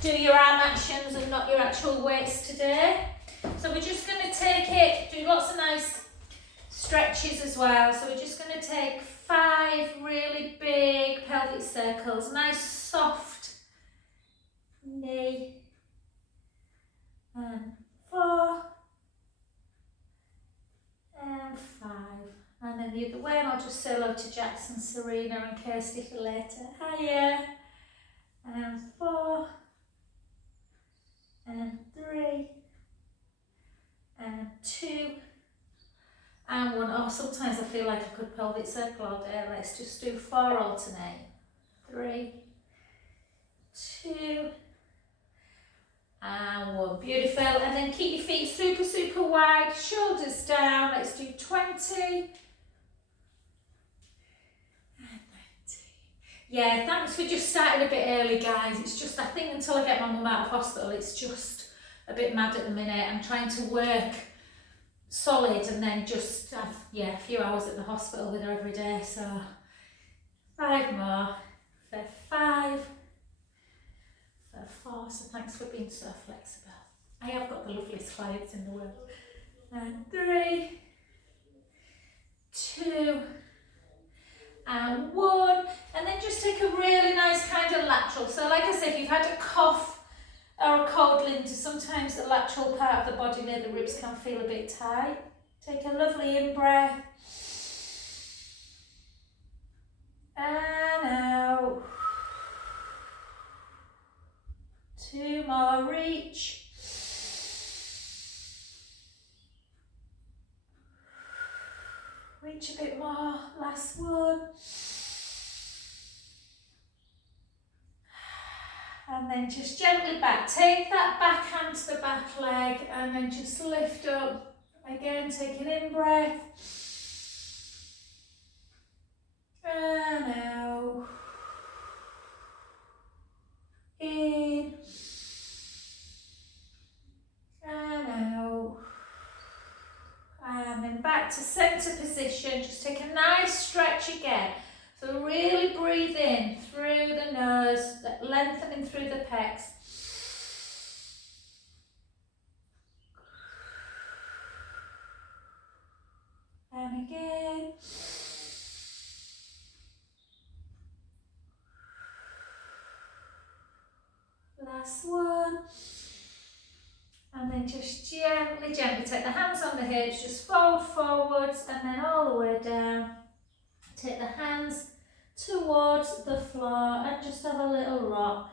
do your arm actions and not your actual weights today. So we're just going to take it, do lots of nice stretches as well. So we're just going to take 5 really big pelvic circles, nice soft knee, and 4, and 5. And then the other way, and I'll just say hello to Jackson, Serena and Kirsty for later. Hiya. And 4, and 3, and 2, and 1. Oh, sometimes I feel like I could pelvic circle all day. Let's just do 4 alternate. 3, 2, and 1. Beautiful. And then keep your feet super, super wide, shoulders down. Let's do 20. Yeah, thanks for just starting a bit early, guys. It's just, I think until I get my mum out of hospital, it's just a bit mad at the minute. I'm trying to work solid and then just have, a few hours at the hospital with her every day. So 5 more for 5, for 4. So thanks for being so flexible. I have got the loveliest clients in the world. And 3, 2, and 1, and then just take a really nice kind of lateral. So like I said, if you've had a cough or a cold winter, sometimes the lateral part of the body near the ribs can feel a bit tight. Take a lovely in-breath. And out. 2 more, reach. Reach a bit more, last one. And then just gently back. Take that back hand to the back leg and then just lift up. Again, take an in-breath. And out. In. And out. And then back to center position. Just take a nice stretch again. So really breathe in through the nose, lengthening through the pecs. And again. Last one. And then just gently, gently take the hands on the hips, just fold forwards and then all the way down. Take the hands towards the floor and just have a little rock.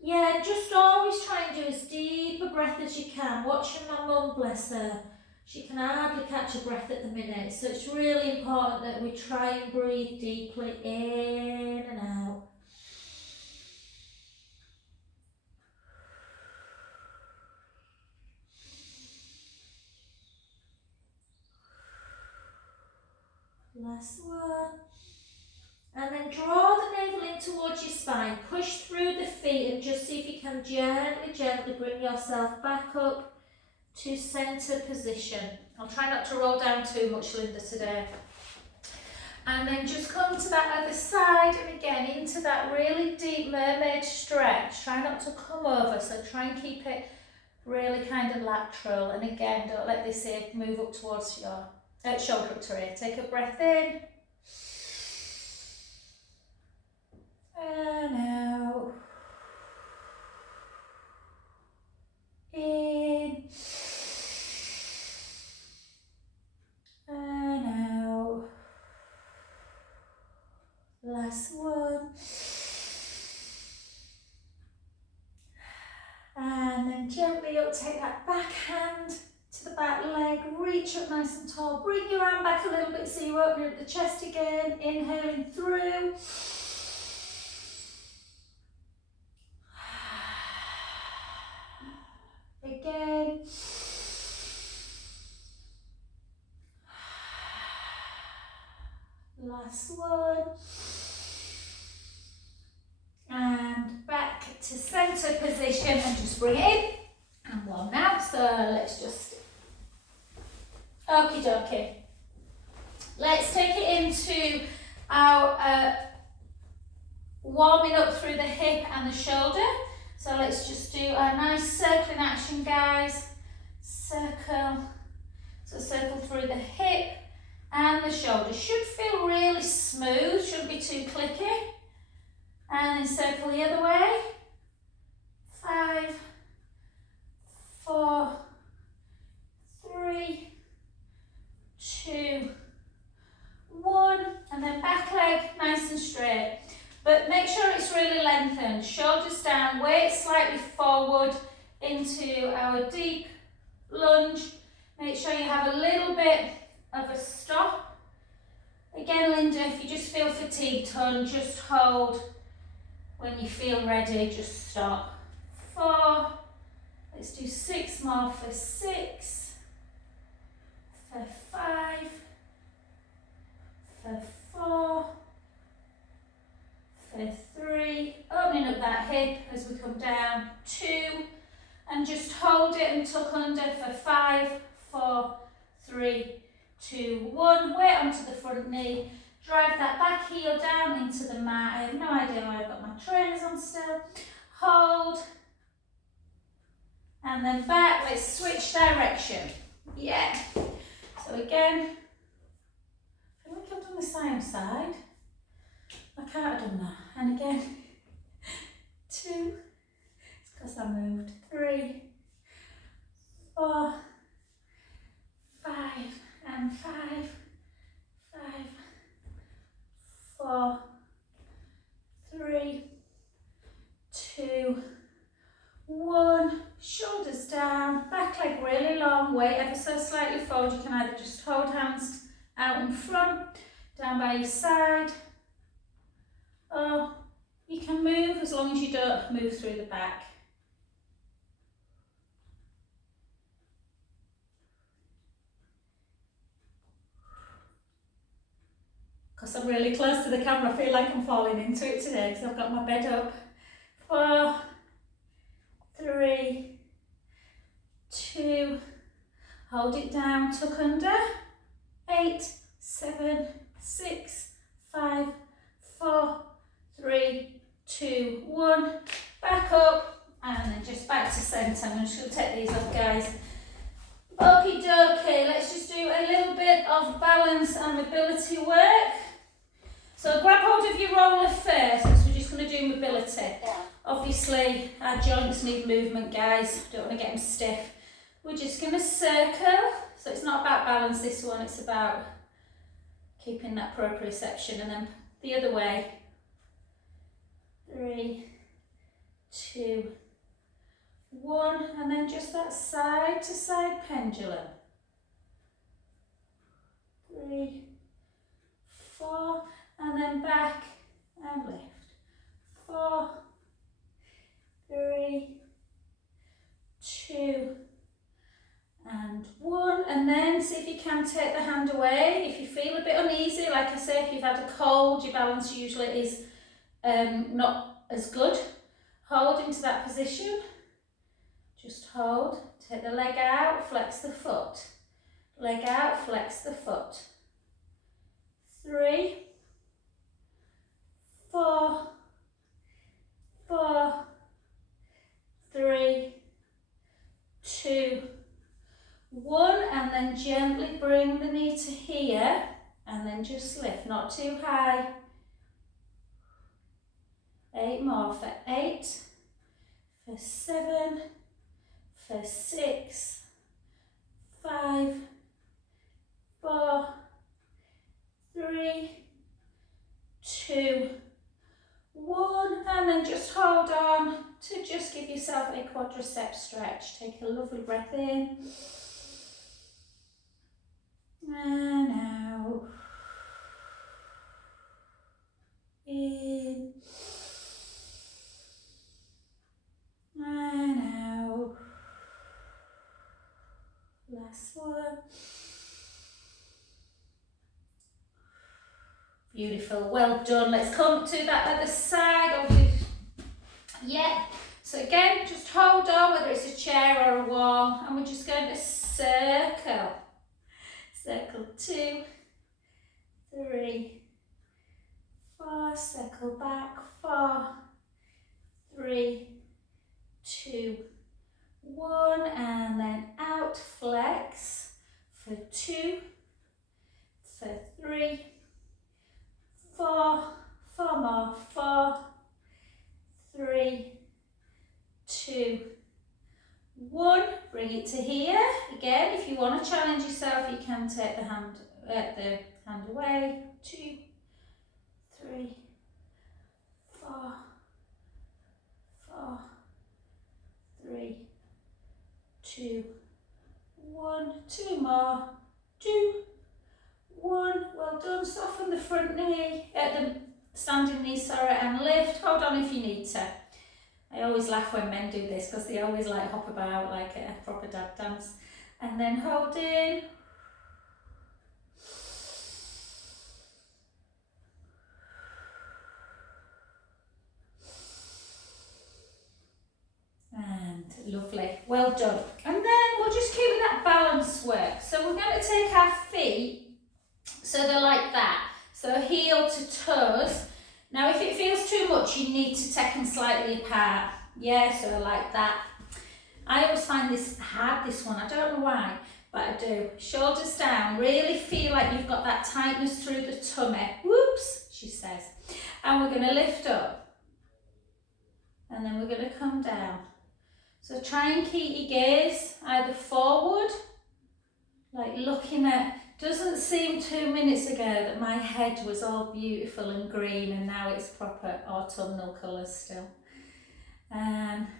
Yeah, just always try and do as deep a breath as you can. Watching my mum, bless her, she can hardly catch a breath at the minute. So it's really important that we try and breathe deeply in and out. Last one. And then draw the navel in towards your spine. Push through the feet and just see if you can gently, gently bring yourself back up to center position. I'll try not to roll down too much, Linda, today. And then just come to that other side and again into that really deep mermaid stretch. Try not to come over, so try and keep it really kind of lateral. And again, don't let this here move up towards your shoulder up to here. Take a breath in. And out. In. And out. Last one. And then gently up, take that back hand to the back leg, reach up nice and tall. Bring your arm back a little bit so you open up the chest again. Inhaling through. Again. Last one. And back to center position and just bring it in. And 1 now. So let's just, okie dokie. Let's take it into our warming up through the hip and the shoulder. So let's just do a nice circling action, guys. Circle. So circle through the hip and the shoulder. Should feel really smooth, shouldn't be too clicky. And then circle the other way. 5, 4, 3, 2, 1. And then back leg nice and straight. But make sure it's really lengthened. Shoulders down, weight slightly forward into our deep lunge. Make sure you have a little bit of a stop. Again, Linda, if you just feel fatigued, hon, just hold. When you feel ready, just stop. 4. Let's do 6 more for 6. For 5. For 4. For 3, opening up that hip as we come down, 2, and just hold it and tuck under for 5, 4, 3, 2, 1. Weight onto the front knee, drive that back heel down into the mat. I have no idea why I've got my trainers on still. Hold, and then back. Let's switch direction. Yeah. So again, I feel like I've done the same side. I can't have done that. And again, 2, it's because I moved, 3, 4, 5, and 5, 5, 4, 3, 2, 1. Shoulders down, back leg really long, weight ever so slightly forward. You can either just hold hands out in front, down by your side, or you can move as long as you don't move through the back. Because I'm really close to the camera, I feel like I'm falling into it today because I've got my bed up. 4, 3, 2, hold it down, tuck under. 8, 7, 6, 5, 4, 3, 2, 1. Back up and then just back to centre. I'm just going to take these off, guys. Okie dokie, let's just do a little bit of balance and mobility work. So grab hold of your roller first, because we're just going to do mobility. Obviously, our joints need movement, guys. Don't want to get them stiff. We're just going to circle. So it's not about balance, this one. It's about keeping that proprioception. And then the other way. 3, 2, 1. And then just that side to side pendulum. 3, 4. And then back and lift. 4, 3, 2, and 1. And then see if you can take the hand away. If you feel a bit uneasy, like I say, if you've had a cold, your balance usually is not as good. Hold into that position. Just hold. Take the leg out, flex the foot. Leg out, flex the foot. 3, 4, 4, 3, 2, 1, and then gently bring the knee to here, and then just lift, not too high. 8 more for 8, for 7, for 6, 5, 4, 3, 2, 1, and then just hold on to just give yourself a quadricep stretch. Take a lovely breath in and out. In and out. Last one. Beautiful, well done. Let's come to that other side of you. Yeah, so again, just hold on, whether it's a chair or a wall, and we're just going to circle. Circle 2, 3, 4, circle back, 4, 3, 2, 1, and then out, flex for 2, for 3, 4, 4 more, 4, 3, 2, 1. Bring it to here. Again, if you want to challenge yourself, you can take the hand away. 2, 3, 4, 4, 3, 2, 1. 2 more. 2, 1. Well done. Soften the front knee, the standing knee, sorry, and lift. Hold on if you need to. I always laugh when men do this because they always like hop about like a proper dad dance. And then hold in. And lovely, well done. And then we'll just keep with that balance work. So we're going to take our feet, so they're like that. So heel to toes. Now if it feels too much, you need to take them slightly apart. Yeah, so like that. I always find this hard, this one. I don't know why, but I do. Shoulders down. Really feel like you've got that tightness through the tummy. Whoops, she says. And we're going to lift up. And then we're going to come down. So try and keep your gaze either forward, like looking at, doesn't seem 2 minutes ago that my head was all beautiful and green and now it's proper autumnal colours still.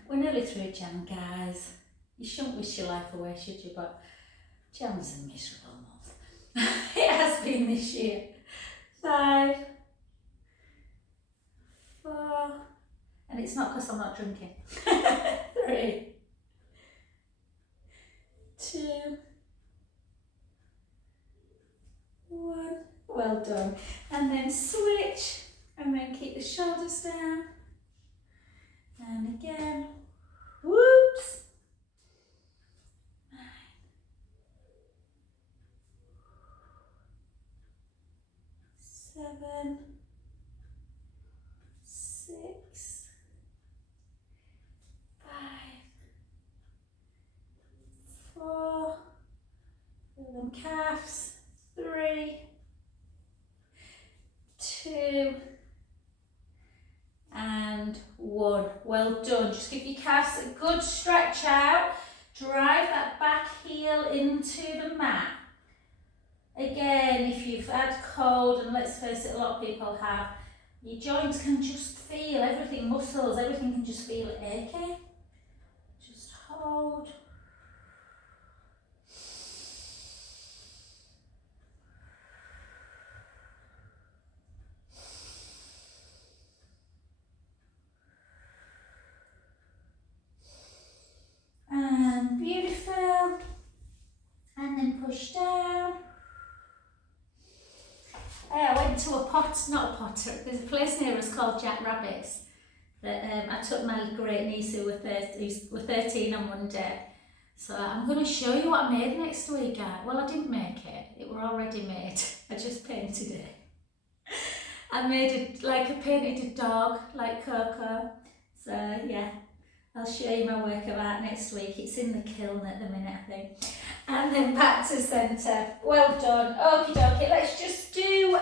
We're nearly through Jan, guys. You shouldn't wish your life away, should you? But Jan's a miserable month. It has been this year. 5, 4, and it's not because I'm not drinking. 3, 2, 1. Well done. And then switch, and then keep the shoulders down. And again. Whoops. 9, 7, 6, 5, 4. Feel them calves. 3, 2, and 1. Well done. Just give your calves a good stretch out. Drive that back heel into the mat. Again, if you've had cold, and let's face it, a lot of people have, your joints can just feel everything, muscles, everything can just feel achy. Just hold. And beautiful. And then push down. I went to a not a potter, there's a place near us called Jack Rabbit's that I took my great niece who were 13 on Monday. So I'm going to show you what I made next week. Well, I didn't make it, it were already made. I just painted it. I made I painted a dog like Coco. So yeah, I'll show you my work of art next week. It's in the kiln at the minute, I think. And then back to centre. Well done. Okie dokie. Let's just do,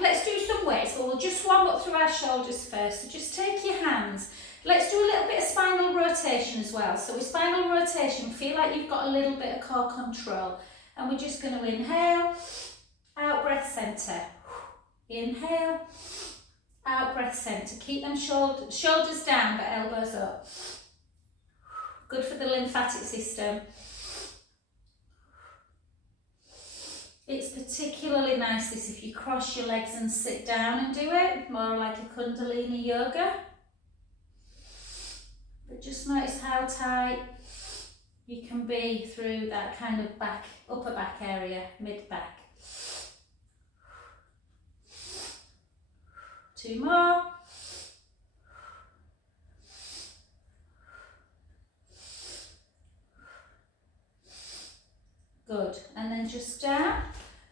let's do some weights. But we'll just warm up through our shoulders first. So just take your hands. Let's do a little bit of spinal rotation as well. So with spinal rotation, feel like you've got a little bit of core control. And we're just going to inhale, out breath centre. Inhale, out breath centre. Keep them shoulders down but elbows up. Good for the lymphatic system. It's particularly nice this if you cross your legs and sit down and do it, more like a Kundalini yoga. But just notice how tight you can be through that kind of upper back area, mid back. 2 more. Good, and then just down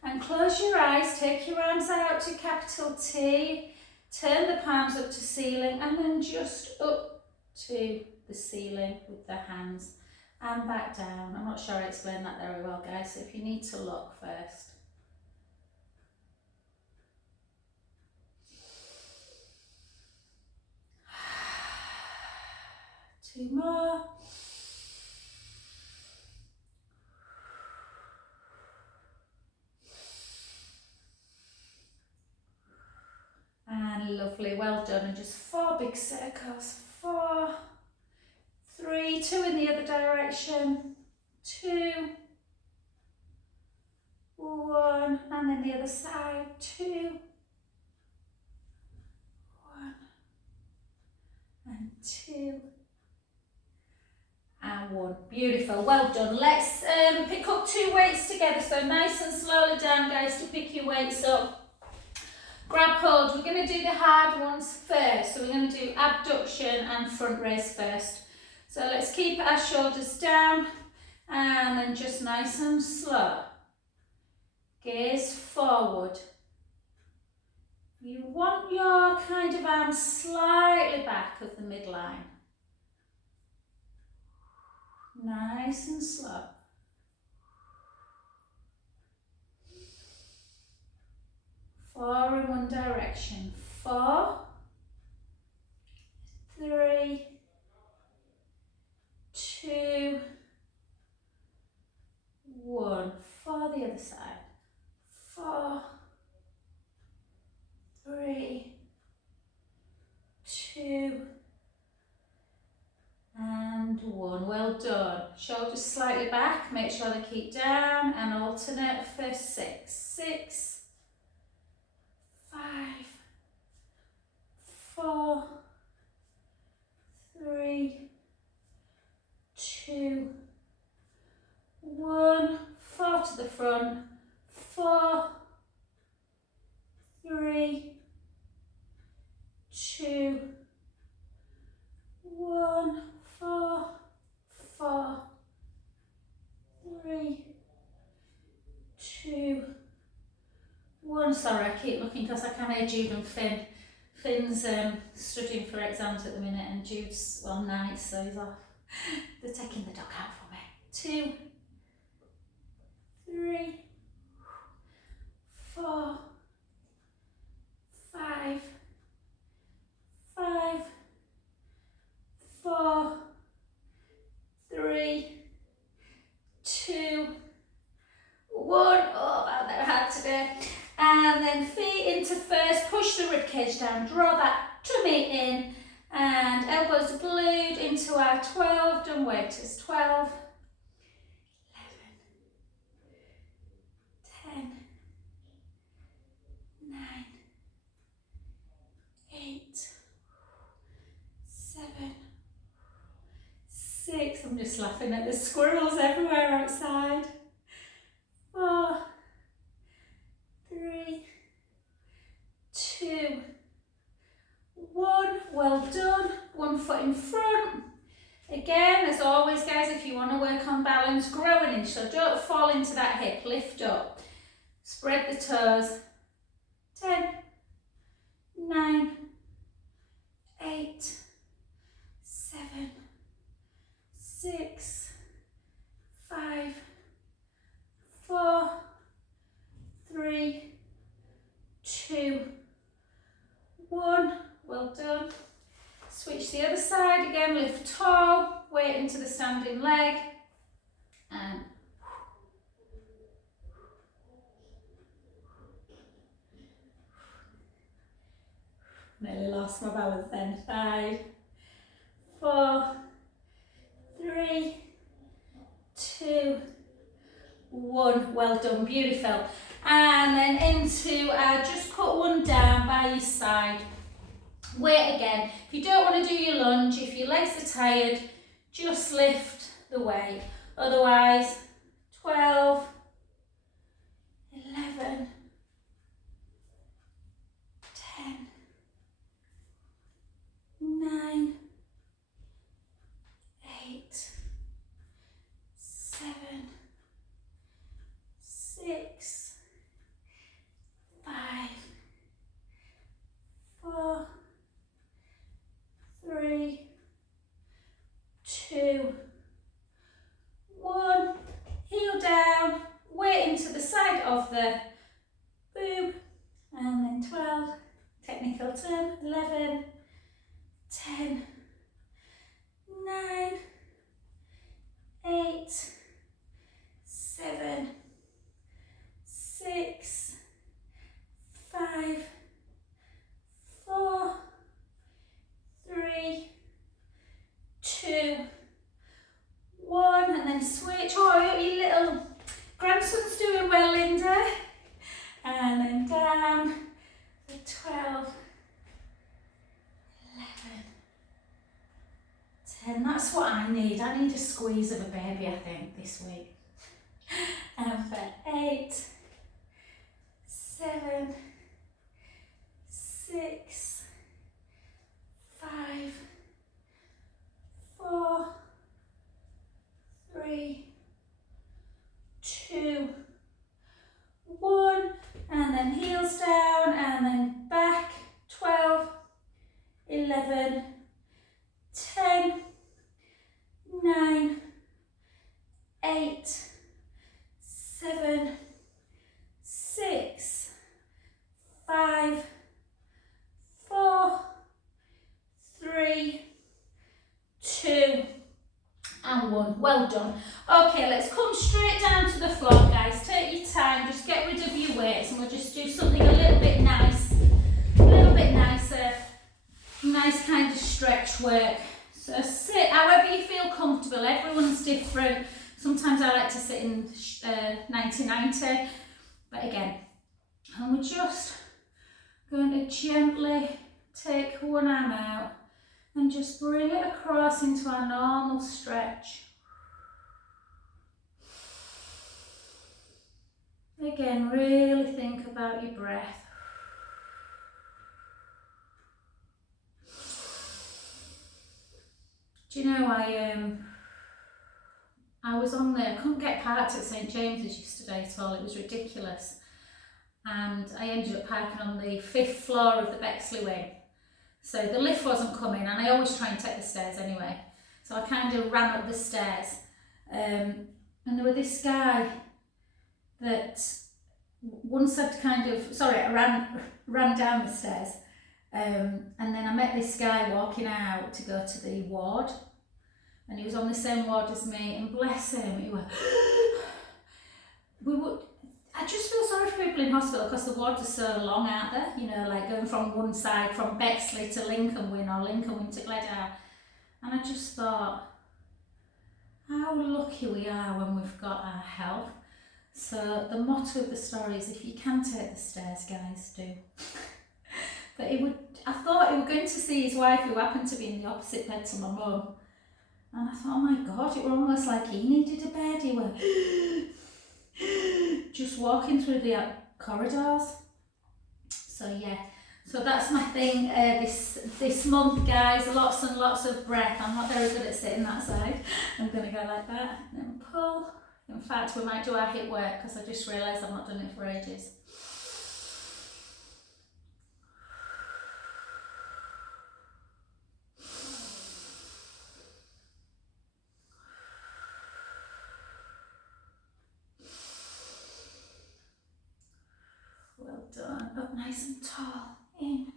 and close your eyes, take your arms out to capital T, turn the palms up to ceiling and then just up to the ceiling with the hands and back down. I'm not sure I explained that very well, guys, so if you need to look first. Two more. And lovely, well done. And just 4 big circles. 4, 3, 2 in the other direction. 2, 1, and then the other side. 2, 1, and 2, and 1. Beautiful, well done. Let's pick up 2 weights together. So nice and slowly down, guys, to pick your weights up. Grab hold. We're going to do the hard ones first. So we're going to do abduction and front raise first. So let's keep our shoulders down and then just nice and slow. Gaze forward. You want your kind of arms slightly back of the midline. Nice and slow. 4 in one direction. 4, 3, 2, 1. For the other side. 4, 3, 2, and 1. Well done. Shoulders slightly back. Make sure they keep down and alternate for 6. 6, 5, 4, 3, 2, 1. 4 to the front. 4, 3, 2, 1. 4, 4, 3, 2, 1. Sorry, I keep looking because I can hear Jude and Finn. Finn's studying for exams at the minute and Jude's, well, night, so he's off. They're taking the dog out for me. 2, 3, 4, 5, 5, 4, 3, 2, 1. Oh, they're hard today. And then feet into first, push the ribcage down, draw that tummy in, and elbows glued into our 12, done waiters. 12, 11, 10, 9, 8, 7, 6, I'm just laughing at the squirrels everywhere outside. 4, 3, 2, 1. Well done. 1 foot in front. Again, as always, guys, if you want to work on balance, grow an inch, so don't fall into that hip. Lift up. Spread the toes. 10, 9, 8, 7, 6, 5, 4, 3, 2, 1. Well done. Switch the other side again, lift tall, weight into the standing leg, and nearly lost my balance then. 5, 4, 3, 2, 1. Well done, beautiful. And then into just put one down by your side. Weight again. If you don't want to do your lunge, if your legs are tired, just lift the weight. Otherwise, 12, 11, 10, 9, 8, 7, 6, 5, 4, 3, weight into the side of the boob, and then 12, technical term, 11, 10, 9, 8, 7, 6, 5, 4, 3, 2, 1, and then switch. Oh, your little grandson's doing well, Linda. And then down to 12, 11, 10. That's what I need. I need a squeeze of a baby, I think, this week. And for 8, 7, 6, 5, 4, 3, 2, 1, and then heels down, and then back, 12, 11, 10, 9, 8, 7, 6, 5, 4, 3, 2, and 1. Well done. Okay, let's come straight down to the floor, guys. Take your time, just get rid of your weights, and we'll just do something a little bit nice, a little bit nicer, nice kind of stretch work. So sit however you feel comfortable. Everyone's different. Sometimes I like to sit in 90-90, but again, and we're just going to gently take one arm out and just bring it across into our normal stretch. Again, really think about your breath. Do you know, I was on there, I couldn't get parked at St James's yesterday at all, it was ridiculous. And I ended up parking on the 5th floor of the Bexley wing. So the lift wasn't coming, and I always try and take the stairs anyway. So I kind of ran up the stairs. And there was this guy that once I'd ran down the stairs. And then I met this guy walking out to go to the ward. And he was on the same ward as me, and bless him, he went, I just feel sorry for people in hospital because the wards are so long, aren't they? You know, like going from one side, from Bexley to Lincoln Wyn or Lincoln Wyn to Gledhow. And I just thought, how lucky we are when we've got our health. So the motto of the story is, if you can take the stairs, guys, do. But I thought he was going to see his wife, who happened to be in the opposite bed to my mum. And I thought, oh my God, it was almost like he needed a bed. He went, just walking through the corridors. So yeah, so that's my thing this month, guys. Lots and lots of breath. I'm not very good at sitting that side. I'm going to go like that, and then pull. In fact, we might do our hip work because I just realised I've not done it for ages. Well done. Up nice and tall. In.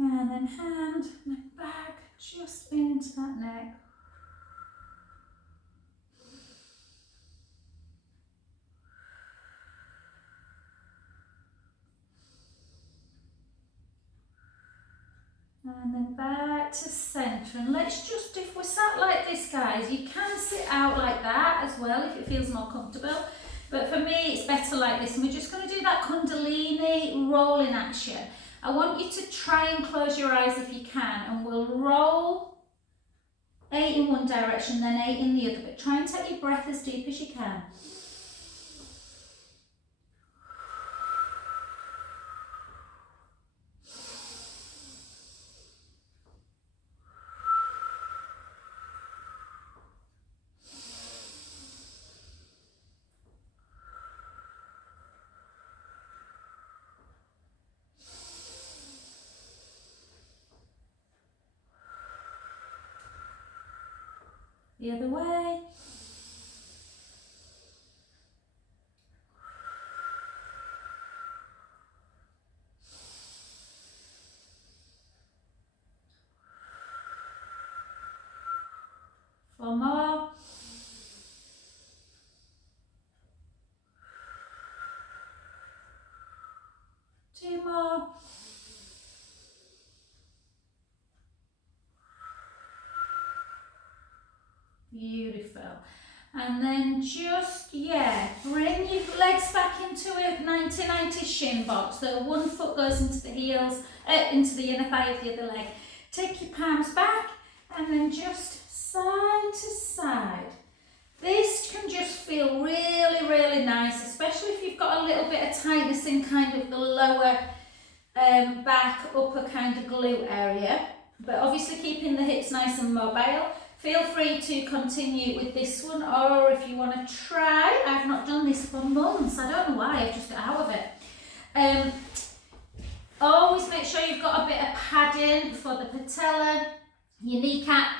And then hand, and then back, just into that neck. And then back to centre. And let's just, if we're sat like this, guys, you can sit out like that as well if it feels more comfortable. But for me, it's better like this. And we're just going to do that Kundalini rolling action. I want you to try and close your eyes if you can, and we'll roll 8 in one direction, then 8 in the other. But try and take your breath as deep as you can. The other way. Four more. Two more. Beautiful. And then just, bring your legs back into a 90-90 shin box. So one foot goes into the heels, into the inner thigh of the other leg. Take your palms back and then just side to side. This can just feel really, really nice, especially if you've got a little bit of tightness in kind of the lower back, upper kind of glute area. But obviously keeping the hips nice and mobile. Feel free to continue with this one, or if you want to try, I've not done this for months, I don't know why, I've just got out of it. Always make sure you've got a bit of padding for the patella, your kneecap.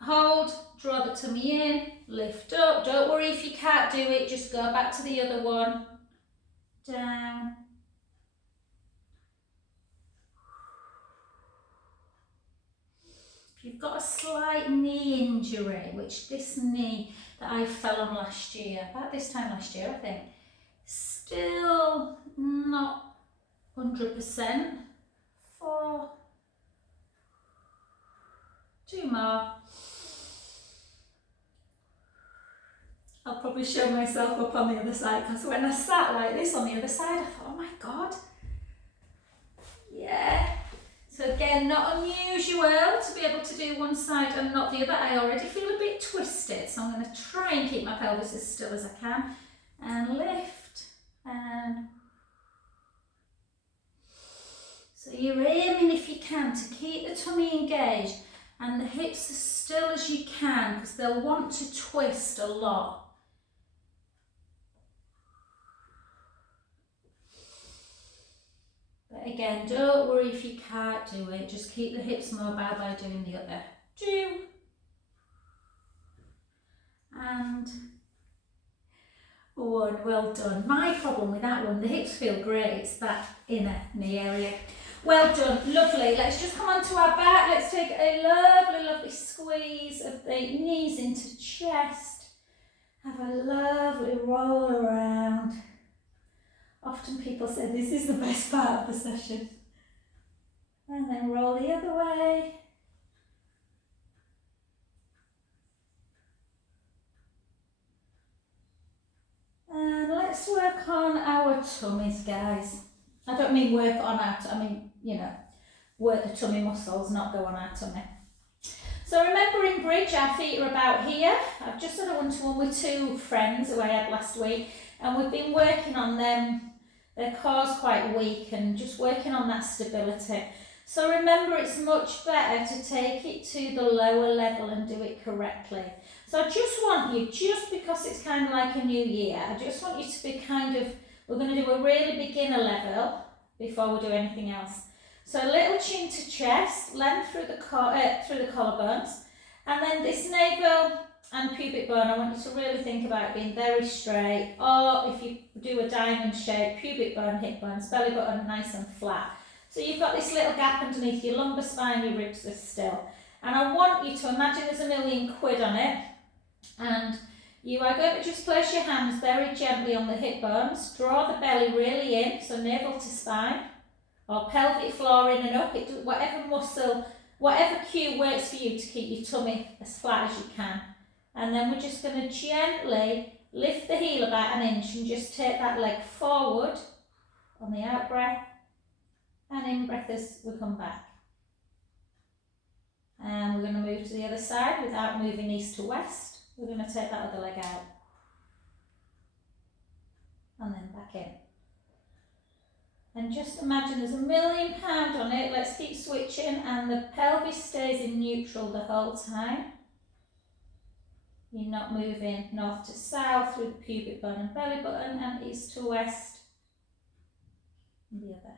Hold, draw the tummy in, lift up. Don't worry if you can't do it, just go back to the other one. Down. If you've got a slight knee injury, which this knee that I fell on last year, about this time last year I think, still not 100%. 4, 2 more. I'll probably show myself up on the other side, because when I sat like this on the other side I thought, oh my god. Yeah. So again, not unusual to be able to do one side and not the other. I already feel a bit twisted, so I'm going to try and keep my pelvis as still as I can. And lift. And so you're aiming, if you can, to keep the tummy engaged and the hips as still as you can, because they'll want to twist a lot. But again, don't worry if you can't do it, just keep the hips mobile by doing the other. 2. And 1, well done. My problem with that one, the hips feel great, it's that inner knee area. Well done, lovely. Let's just come onto our back. Let's take a lovely, lovely squeeze of the knees into chest. Have a lovely roll around. Often people say this is the best part of the session. And then roll the other way. And let's work on our tummies, guys. I don't mean work on our tummy, I mean, you know, work the tummy muscles, not go on our tummy. So remember in bridge, our feet are about here. I've just had a one-to-one with 2 friends who I had last week, and we've been working on them. Their core's quite weak and just working on that stability. So remember, it's much better to take it to the lower level and do it correctly. So I just want you, just because it's kind of like a new year, I just want you to be kind of, we're going to do a really beginner level before we do anything else. So a little chin to chest, length through the collarbones, and then this navel and pubic bone, I want you to really think about it being very straight, or if you do a diamond shape, pubic bone, hip bones, belly button nice and flat. So you've got this little gap underneath your lumbar spine, your ribs are still. And I want you to imagine there's £1 million on it, and you are going to just place your hands very gently on the hip bones, draw the belly really in, so navel to spine, or pelvic floor in and up, whatever muscle, whatever cue works for you to keep your tummy as flat as you can. And then we're just going to gently lift the heel about 1 inch and just take that leg forward on the out breath and in breath as we come back. And we're going to move to the other side without moving east to west. We're going to take that other leg out and then back in. And just imagine there's £1 million on it. Let's keep switching, and the pelvis stays in neutral the whole time. You're not moving north to south through the pubic bone and belly button, and east to west and the other.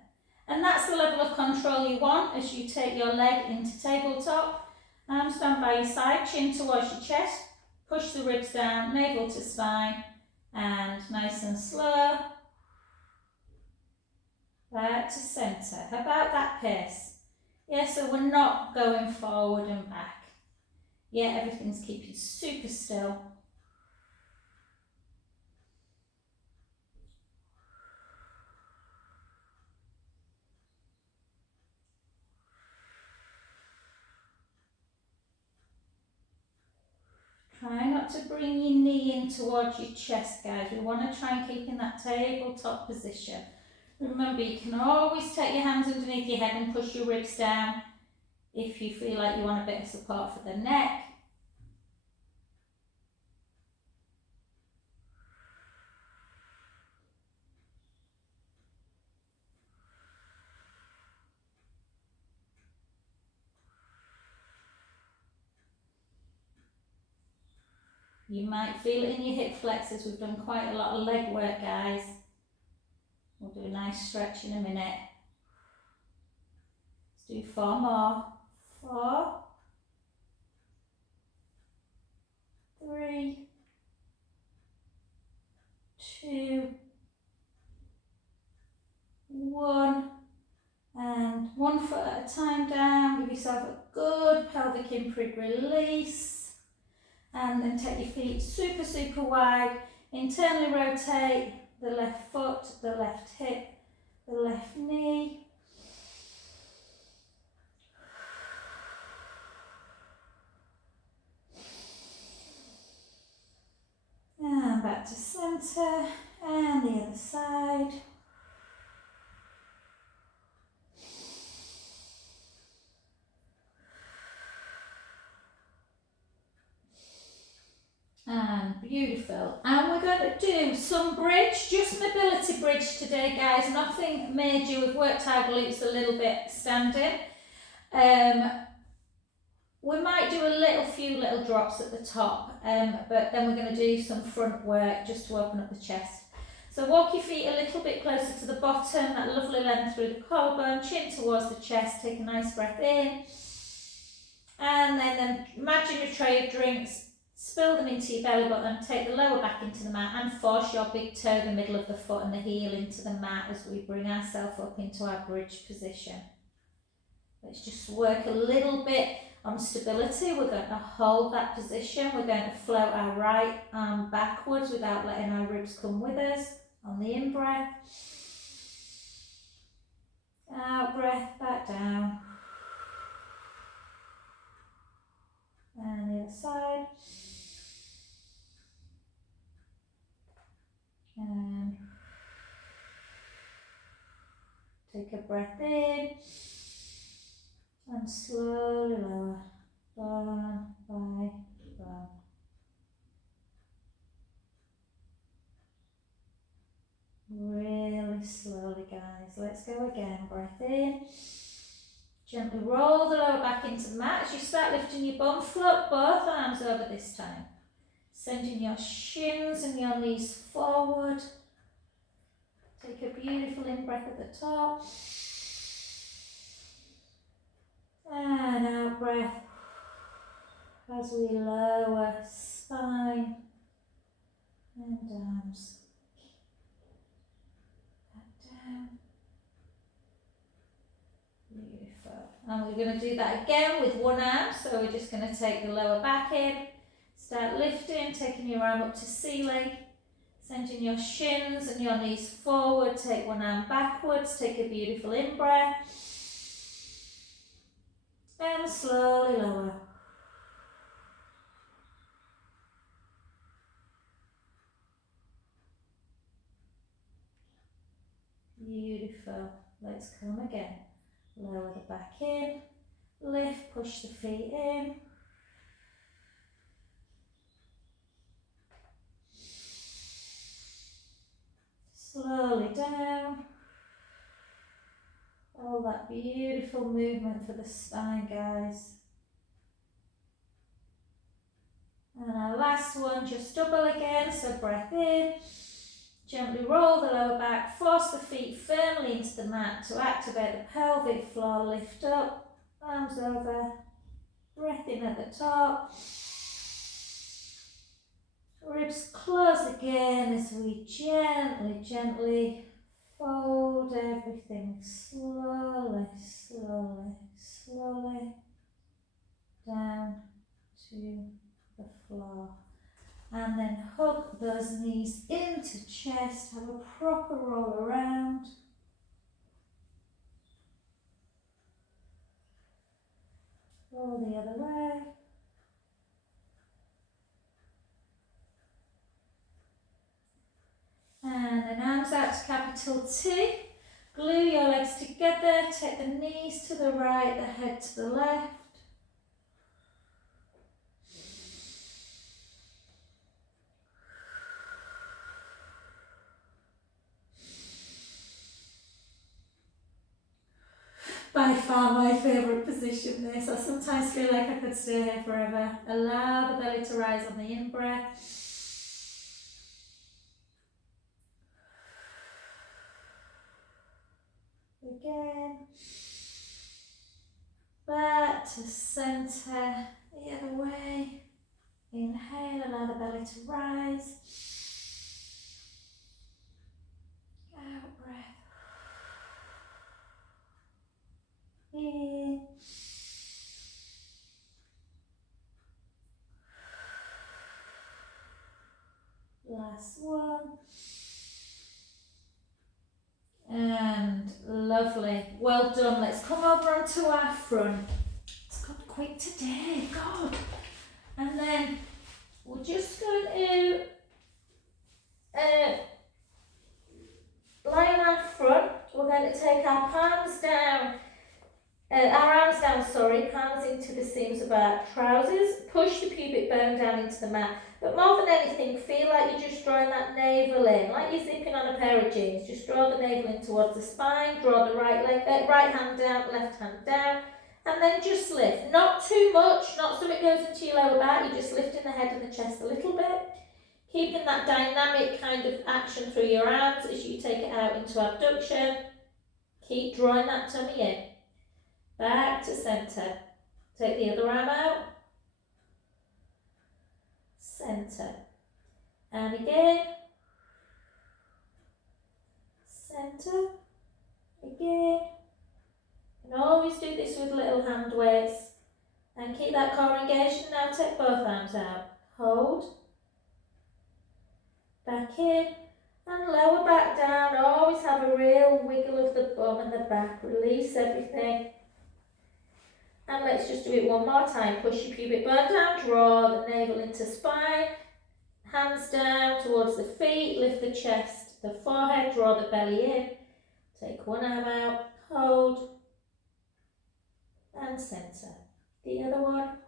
And that's the level of control you want as you take your leg into tabletop Arms down by your side, chin towards your chest. Push the ribs down, navel to spine, and nice and slow. Back to centre. About that pace. Yeah, so we're not going forward and back. Yeah, everything's keeping super still. Try not to bring your knee in towards your chest, guys. We want to try and keep in that tabletop position. Remember, you can always take your hands underneath your head and push your ribs down if you feel like you want a bit of support for the neck. You might feel it in your hip flexors. We've done quite a lot of leg work, guys. We'll do a nice stretch in a minute. Let's do 4 more. 4, 3, 2, 1. And 1 foot at a time down. Give yourself a good pelvic in-prig release. And then take your feet super, super wide. Internally rotate the left foot, the left hip, the left knee. And back to centre, and the other side. And beautiful. And we're going to do some bridge, just mobility bridge today, guys. Nothing major. We've worked our glutes a little bit standing. We might do a few little drops at the top, but then we're going to do some front work just to open up the chest. So walk your feet a little bit closer to the bottom, that lovely length through the collarbone, chin towards the chest. Take a nice breath in. And then imagine a tray of drinks. Spill them into your belly button, take the lower back into the mat and force your big toe, the middle of the foot and the heel into the mat as we bring ourselves up into our bridge position. Let's just work a little bit on stability. We're going to hold that position. We're going to float our right arm backwards without letting our ribs come with us. On the in-breath. Out breath, back down. And the other side. And take a breath in and slowly lower, bone by bone. Really slowly, guys. Let's go again. Breath in. Gently roll the lower back into the mat. As you start lifting your bum, float both arms over this time. Sending your shins and your knees forward. Take a beautiful in-breath at the top. And out breath as we lower spine and arms. Back down. Beautiful. And we're going to do that again with one arm. So we're just going to take the lower back in. Start lifting, taking your arm up to ceiling, sending your shins and your knees forward, take one arm backwards, take a beautiful in-breath, and slowly lower. Beautiful. Let's come again. Lower the back in, lift, push the feet in. Slowly down. All that beautiful movement for the spine, guys. And our last one, just double again. So breath in. Gently roll the lower back. Force the feet firmly into the mat to activate the pelvic floor. Lift up. Arms over. Breath in at the top. Ribs close again as we gently fold everything slowly down to the floor. And then hug those knees into chest, have a proper roll around. Roll the other way. And then arms out to capital T. Glue your legs together, take the knees to the right, the head to the left. By far my favourite position this. I sometimes feel like I could stay here forever. Allow the belly to rise on the in-breath. Again. Back to centre, the other way. Inhale, allow the belly to rise. Out breath. In. Last one. And lovely. Well done. Let's come over onto our front. It's gone quick today, God. And then we're just going to lie on our front. We're going to take our palms down, our arms down, palms into the seams of our trousers. Push the pubic bone down into the mat. But more than anything, feel like you're just drawing that navel in, like you're zipping on a pair of jeans. Just draw the navel in towards the spine, draw the right hand down, left hand down, and then just lift. Not too much, not so it goes into your lower back, you're just lifting the head and the chest a little bit. Keeping that dynamic kind of action through your arms as you take it out into abduction. Keep drawing that tummy in. Back to centre. Take the other arm out. Centre. And again. Centre. Again. And always do this with little hand weights. And keep that core engaged. Now take both arms out. Hold. Back in. And lower back down. Always have a real wiggle of the bum and the back. Release everything. And let's just do it one more time. Push your pubic bone down, draw the navel into spine, hands down towards the feet, lift the chest, the forehead, draw the belly in. Take one arm out, hold, and centre. The other one,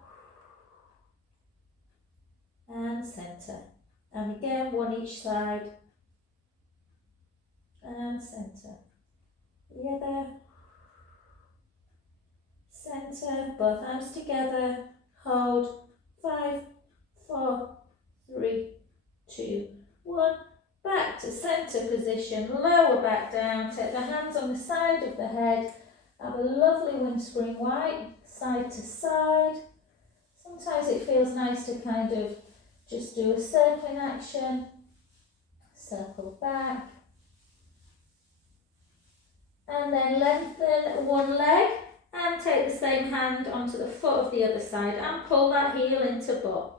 and centre. And again, one each side, and centre. The other. Centre, both arms together, hold, 5, 4, 3, 2, 1, back to centre position, lower back down, take the hands on the side of the head, have a lovely windscreen wipe, side to side. Sometimes it feels nice to kind of just do a circling action, circle back, and then lengthen one leg. And take the same hand onto the foot of the other side and pull that heel into butt.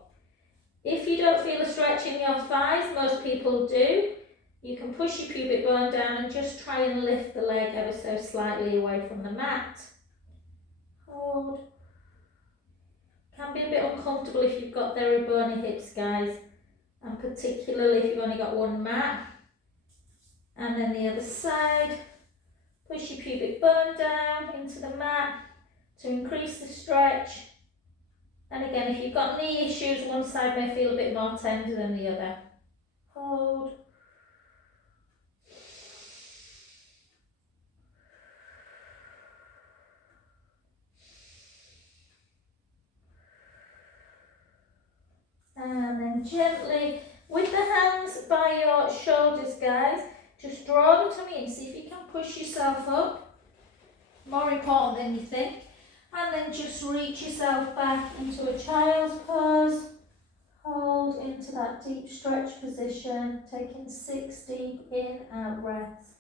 If you don't feel a stretch in your thighs, most people do, you can push your pubic bone down and just try and lift the leg ever so slightly away from the mat. Hold. Can be a bit uncomfortable if you've got very bony hips, guys, and particularly if you've only got one mat. And then the other side. Push your pubic bone down into the mat to increase the stretch. And again, if you've got knee issues, one side may feel a bit more tender than the other. Hold. And then gently, with the hands by your shoulders, guys, just draw the tummy in. See if you can push yourself up. More important than you think. And then just reach yourself back into a child's pose. Hold into that deep stretch position, taking 6 deep in out breaths.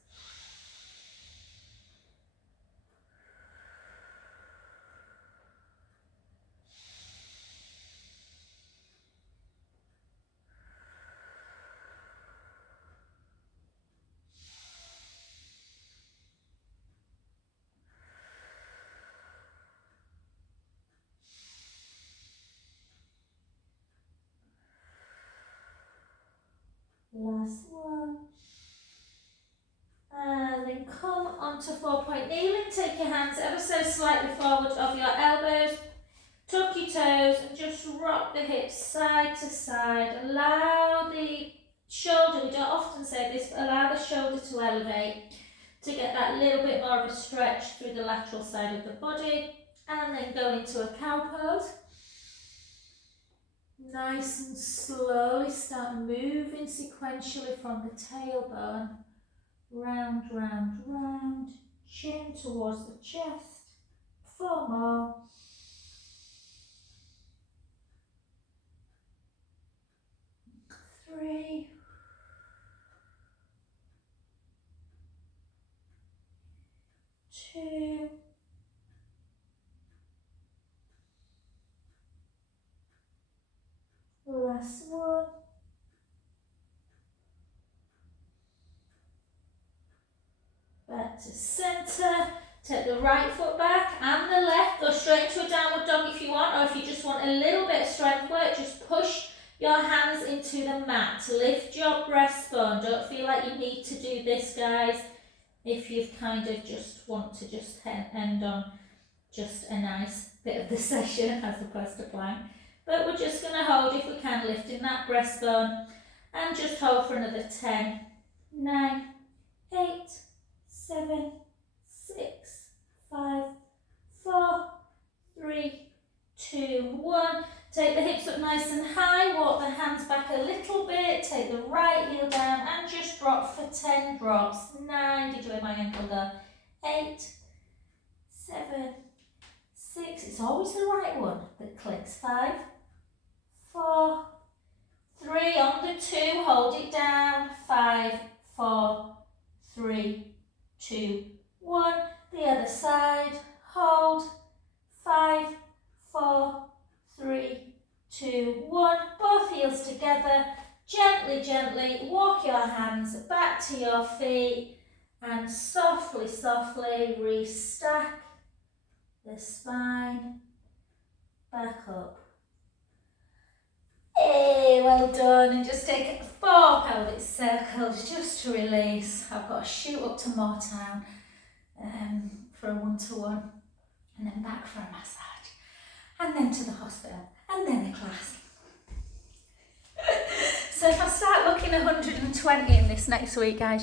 Last one. And then come onto 4-point kneeling. Take your hands ever so slightly forward of your elbows. Tuck your toes and just rock the hips side to side. Allow the shoulder, we don't often say this, but allow the shoulder to elevate to get that little bit more of a stretch through the lateral side of the body. And then go into a cow pose. Nice and slowly start moving sequentially from the tailbone. Round, round, round. Chin towards the chest. 4 more. 3. 2. Last one. Back to centre. Take the right foot back and the left. Go straight into a downward dog if you want, or if you just want a little bit of strength work, just push your hands into the mat. Lift your breastbone. Don't feel like you need to do this, guys, if you kind of just want to just end on just a nice bit of the session as opposed to plank. But we're just going to hold, if we can, lifting that breastbone, and just hold for another 10, 9, 8, 7, 6, 5, 4, 3, 2, 1. Take the hips up nice and high, walk the hands back a little bit, take the right heel down and just drop for 10 drops. 9, did you hear my ankle go? 8, 7, 6, it's always the right one that clicks. 5, 4, 3, on the 2, hold it down. 5, 4, 3, 2, 1. The other side, hold. 5, 4, 3, 2, 1. Both heels together. Gently, gently walk your hands back to your feet and softly, softly restack the spine back up. Hey, well done. And just take 4 pelvic circles just to release. I've got to shoot up to Moortown for a 1-to-1, and then back for a massage, and then to the hospital, and then a class. So if I start looking 120 in this next week, guys,